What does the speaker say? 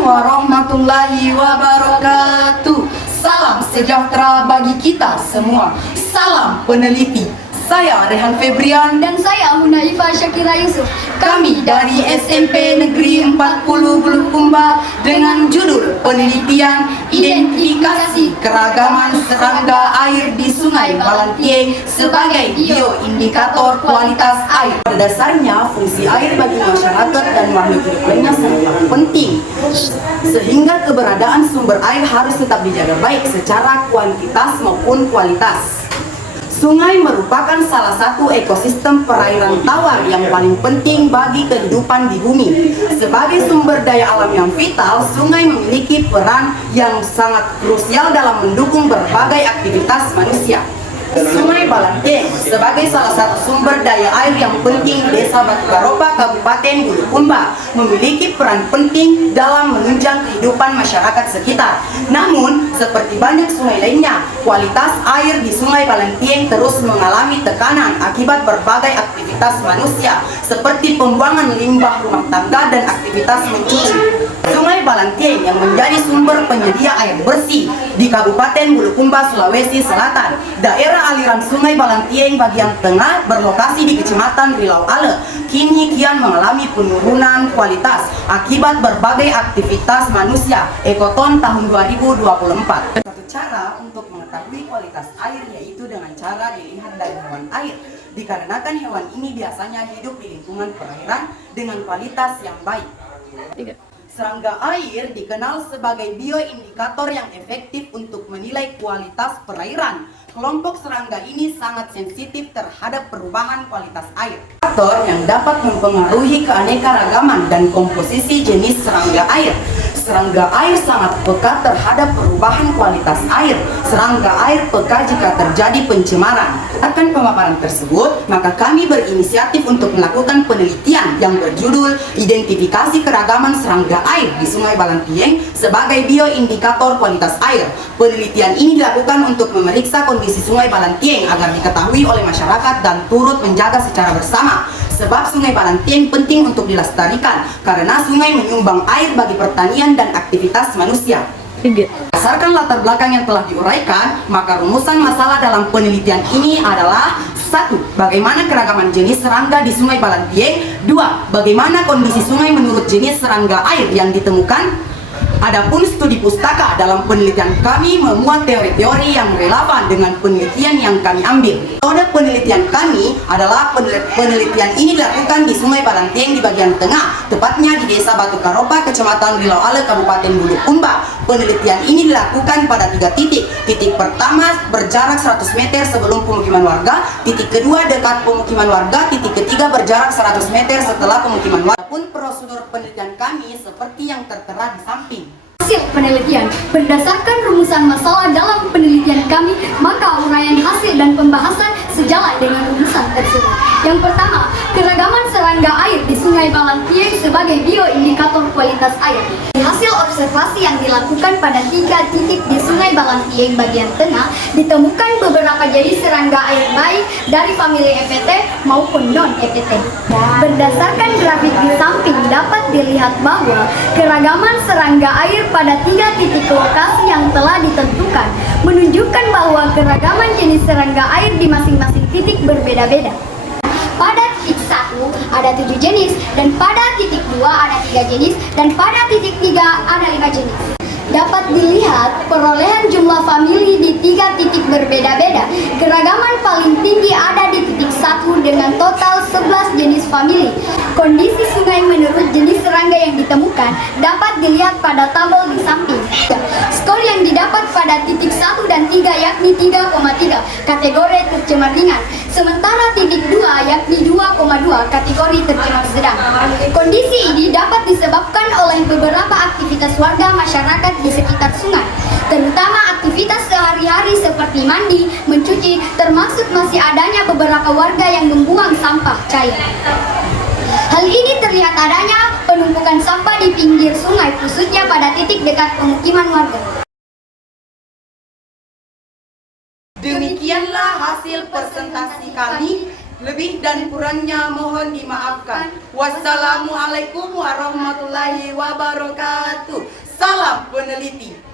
warahmatullahi wabarakatuh. Salam sejahtera bagi kita semua. Salam peneliti. Saya Rehan Febrian dan saya Hunaifah Syakira Yusuf. Kami dari SMP Negeri 40 Bulukumba dengan judul penelitian identifikasi keragaman serangga air di Sungai Balantieng sebagai bioindikator kualitas air. Pada dasarnya, fungsi air bagi masyarakat dan makhluk hidup lainnya sangat penting, sehingga keberadaan sumber air harus tetap dijaga baik secara kuantitas maupun kualitas. Sungai merupakan salah satu ekosistem perairan tawar yang paling penting bagi kehidupan di bumi. Sebagai sumber daya alam yang vital, sungai memiliki peran yang sangat krusial dalam mendukung berbagai aktivitas manusia. Sungai Balantieng sebagai salah satu sumber daya air yang penting di Desa Batu Karopa, Kabupaten Bulukumba, memiliki peran penting dalam menunjang kehidupan masyarakat sekitar. Namun, seperti banyak sungai lainnya, kualitas air di Sungai Balantieng terus mengalami tekanan akibat berbagai aktivitas manusia, seperti pembuangan limbah rumah tangga dan aktivitas mencuci. Sungai Balantieng yang menjadi sumber penyedia air bersih di Kabupaten Bulukumba, Sulawesi Selatan. Daerah aliran Sungai Balantieng bagian tengah berlokasi di Kecamatan Rilau Ale, kini kian mengalami penurunan kualitas akibat berbagai aktivitas manusia. Ekoton tahun 2024. Satu cara untuk mengetahui kualitas air yaitu dengan cara dilihat dari hewan air. Dikarenakan hewan ini biasanya hidup di lingkungan perairan dengan kualitas yang baik. Serangga air dikenal sebagai bioindikator yang efektif untuk menilai kualitas perairan. Kelompok serangga ini sangat sensitif terhadap perubahan kualitas air. Faktor yang dapat mempengaruhi keanekaragaman dan komposisi jenis serangga air. Serangga air sangat peka terhadap perubahan kualitas air. Serangga air peka jika terjadi pencemaran. Akan pemaparan tersebut, maka kami berinisiatif untuk melakukan penelitian yang berjudul Identifikasi Keragaman Serangga Air di Sungai Balantieng sebagai bioindikator kualitas air. Penelitian ini dilakukan untuk memeriksa kondisi Sungai Balantieng agar diketahui oleh masyarakat dan turut menjaga secara bersama. Sebab Sungai Balantieng penting untuk dilestarikan karena sungai menyumbang air bagi pertanian dan aktivitas manusia. Berdasarkan latar belakang yang telah diuraikan, maka rumusan masalah dalam penelitian ini adalah: 1. Bagaimana keragaman jenis serangga di Sungai Balantieng? 2. Bagaimana kondisi sungai menurut jenis serangga air yang ditemukan? Adapun studi pustaka dalam penelitian kami memuat teori-teori yang relevan dengan penelitian yang kami ambil. Metode penelitian kami adalah penelitian ini dilakukan di Sungai Balantieng di bagian tengah, tepatnya di Desa Batu Karopa, Kecamatan Rilau Ale, Kabupaten Bulukumba. Penelitian ini dilakukan pada 3 titik. Titik pertama berjarak 100 meter sebelum pemukiman warga, titik kedua dekat pemukiman warga, titik ketiga berjarak 100 meter setelah pemukiman warga. Pun prosedur penelitian kami seperti yang tertera di samping. Hasil penelitian berdasarkan rumusan masalah dalam penelitian kami, maka uraian hasil dan pembahasan sejalan dengan rumusan tersebut. Yang pertama, keragaman serangga air di Sungai Balantieng sebagai bioindikator kualitas air. Hasil observasi yang dilakukan pada 3 titik di Sungai Balantieng bagian tengah, ditemukan beberapa jenis serangga air baik dari famili EPT maupun non-EPT. Berdasarkan grafik di samping dapat dilihat bahwa keragaman serangga air pada 3 titik lokasi yang telah ditentukan menunjukkan bahwa keragaman jenis serangga air di masing-masing titik berbeda-beda. Pada titik 1 ada 7 jenis, dan pada titik 2 ada 3 jenis, dan pada titik 3 ada 5 jenis. Dapat dilihat perolehan jumlah famili di 3 titik berbeda-beda. Keragaman paling tinggi ada di titik 1 dengan total 11 jenis famili. Kondisi sungai menurut jenis serangga yang ditemukan dapat dilihat pada tabel di samping. Skor yang didapat pada titik 1 dan 3 yakni 3,3 kategori tercemar ringan, sementara titik 2 yakni 2,2 kategori tercemar sedang. Kondisi ini dapat disebabkan oleh beberapa aktivitas warga masyarakat di sekitar sungai, terutama aktivitas sehari-hari seperti mandi, mencuci, termasuk masih adanya beberapa warga yang membuang sampah cair. Hal ini terlihat adanya penumpukan sampah di pinggir sungai, khususnya pada titik dekat pemukiman warga. Demikianlah hasil presentasi kami. Lebih dan kurangnya mohon dimaafkan. Wassalamualaikum warahmatullahi wabarakatuh. Salam peneliti.